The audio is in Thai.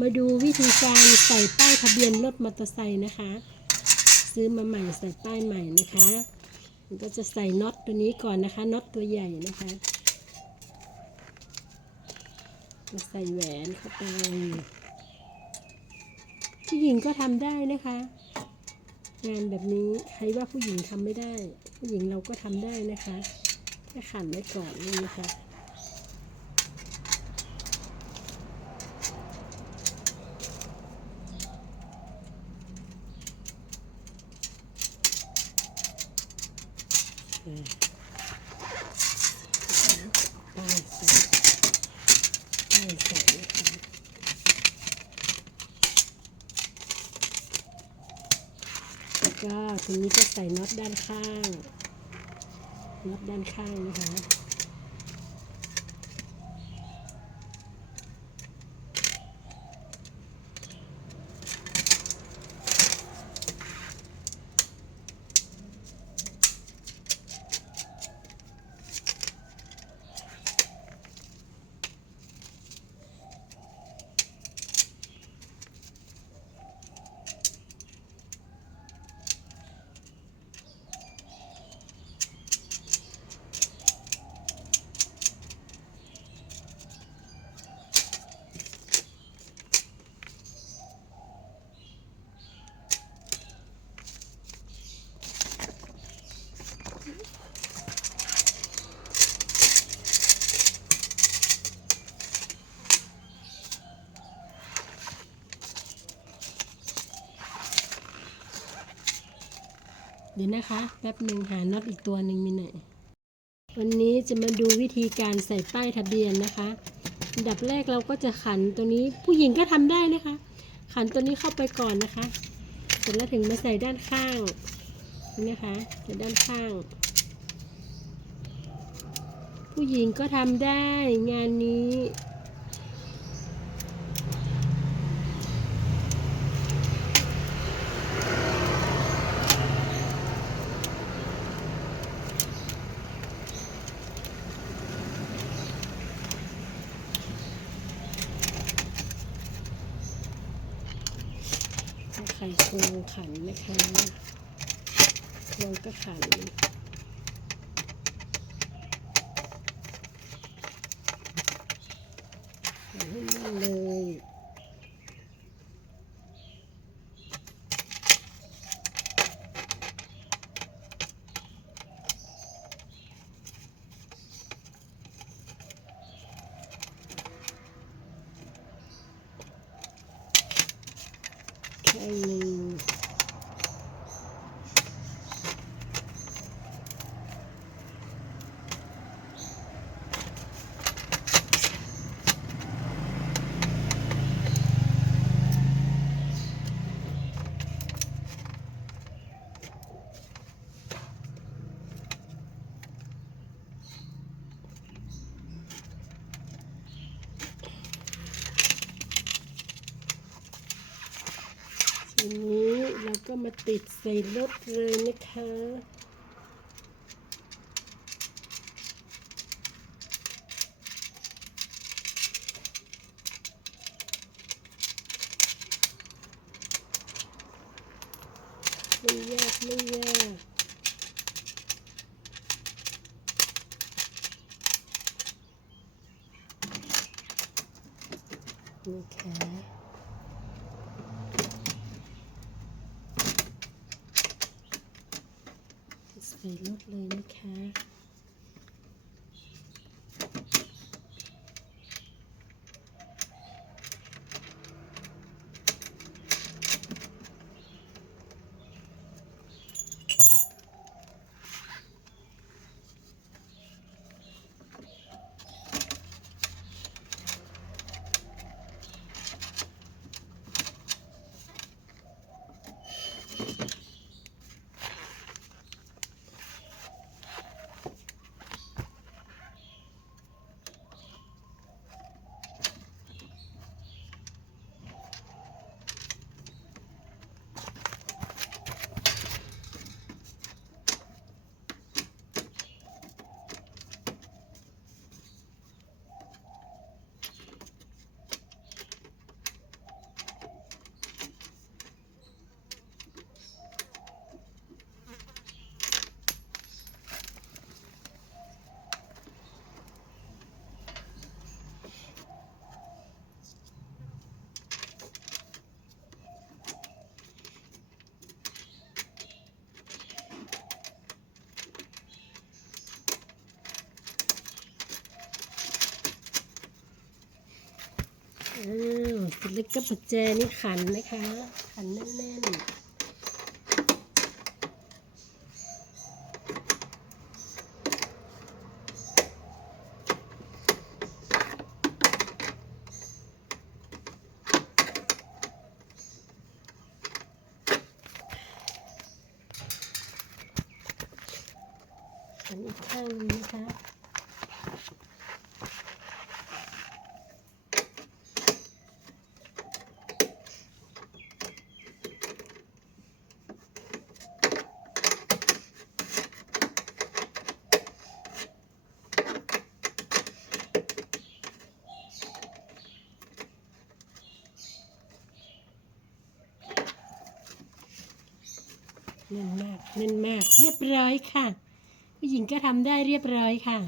มาดูวิธีการใส่ป้ายทะเบียนรถมอเตอร์ไซค์นะคะ ซื้อมาใหม่ใส่ป้ายใหม่นะคะก็จะใส่น็อตตัวนี้ก่อนนะคะน็อตตัวใหญ่นะคะมาใส่แหวนเข้าไปผู้หญิงก็ทำได้นะคะ งานแบบนี้ใครว่าผู้หญิงทำไม่ได้ ผู้หญิงเราก็ทำได้นะคะแค่ขันไว้ก่อนนี่นะคะ ก็ทีนี้จะใส่น็อตด้านข้างน็อตด้านข้างนะคะ เดี๋ยวนะคะ แป๊บหนึ่งหาน็อตอีกตัวหนึ่งมีไหนวันนี้จะมาดูวิธีการใส่ป้ายทะเบียนนะคะอันดับแรกเราก็จะขันตัวนี้ผู้หญิงก็ทำได้นะคะ ขันตัวนี้เข้าไปก่อนนะคะเสร็จแล้วถึงมาใส่ด้านข้างนี่นะคะใส่ด้านข้าง ผู้หญิงก็ทำได้งานนี้ ไข่โครงขันนะคะโครงก็ขันขันให้แน่นเลย แทีนี้เราก็มาติดใส่รถเลยนะคะไม่ยากไม่ยากนะคะ ใส่รถเลยนะคะ อ้าวเสร็จแล้วก็ประแจนี่ขันนะคะ ขันแน่นๆขันอีกข้างหนึงนะคะ แน่นมากแน่นมาก เรียบร้อยค่ะ ผู้หญิงก็ทำได้เรียบร้อยค่ะ